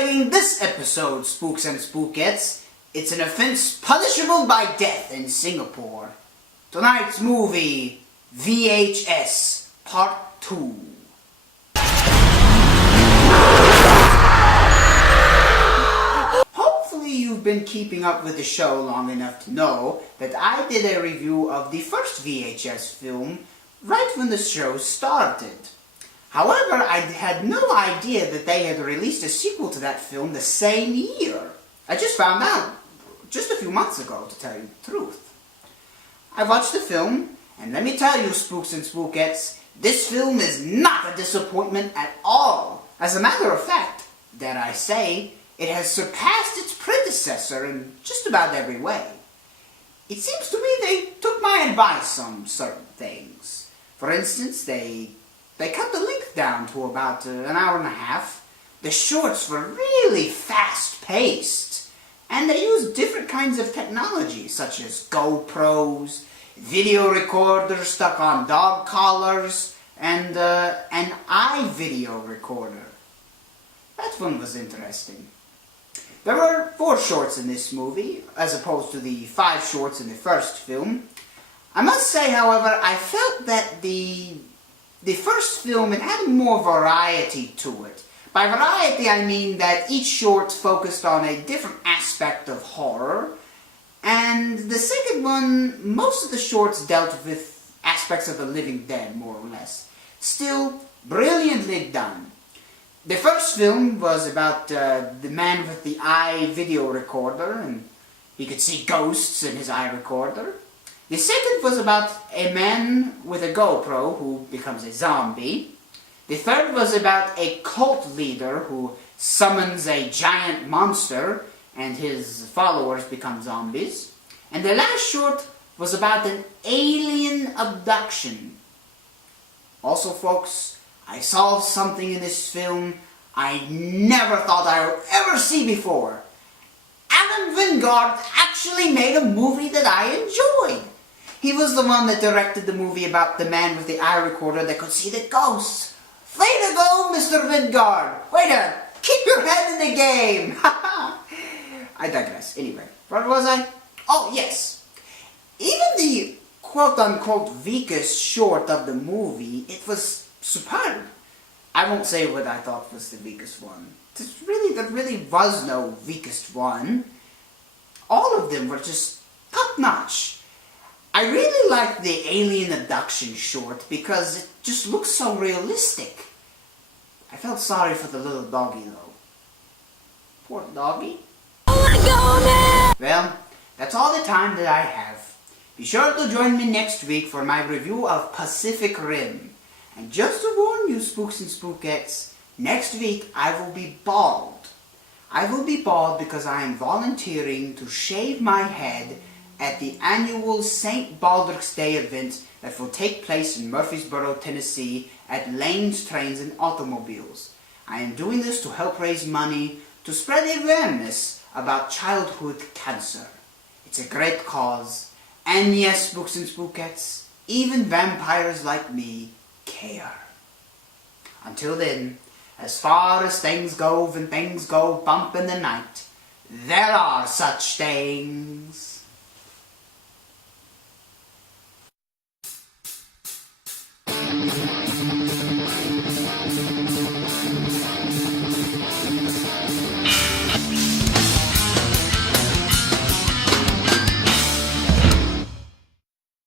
saying this episode, Spooks and Spookettes, it's an offense punishable by death in Singapore. Tonight's movie, VHS Part 2. Hopefully you've been keeping up with the show long enough to know that I did a review of the first VHS film right when the show started. However, I had no idea that they had released a sequel to that film the same year. I just found out just a few months ago, to tell you the truth. I watched the film, and let me tell you, Spooks and Spookettes, this film is not a disappointment at all. As a matter of fact, dare I say, it has surpassed its predecessor in just about every way. It seems to me they took my advice on certain things. For instance, they cut the length down to about an hour and a half. The shorts were really fast-paced, and they used different kinds of technology, such as GoPros, video recorders stuck on dog collars, and an iVideo recorder. That one was interesting. There were 4 shorts in this movie, as opposed to the 5 shorts in the first film. I must say, however, I felt that the first film, it had more variety to it. By variety, I mean that each short focused on a different aspect of horror, and the second one, most of the shorts dealt with aspects of the living dead, more or less. Still, brilliantly done. The first film was about the man with the iVideo recorder, and he could see ghosts in his iRecorder. The second was about a man with a GoPro who becomes a zombie. The third was about a cult leader who summons a giant monster and his followers become zombies. And the last short was about an alien abduction. Also, folks, I saw something in this film I never thought I would ever see before. Alan Wingard actually made a movie that I enjoyed. He was the one that directed the movie about the man with the iRecorder that could see the ghosts. Way to go, Mr. Wingard! Way to keep your head in the game! I digress. Anyway, where was I? Oh, yes. Even the quote-unquote weakest short of the movie, it was superb. I won't say what I thought was the weakest one. There really was no weakest one. All of them were just top-notch. I really liked the alien abduction short because it just looks so realistic. I felt sorry for the little doggy though. Poor doggy. Well, that's all the time that I have. Be sure to join me next week for my review of Pacific Rim. And just to warn you, Spooks and Spookettes, next week I will be bald. I will be bald because I am volunteering to shave my head at the annual St. Baldrick's Day event that will take place in Murfreesboro, Tennessee at Lane's Trains and Automobiles. I am doing this to help raise money to spread awareness about childhood cancer. It's a great cause, and yes, Spooks and Spookettes, even vampires like me care. Until then, as far as things go when things go bump in the night, there are such things.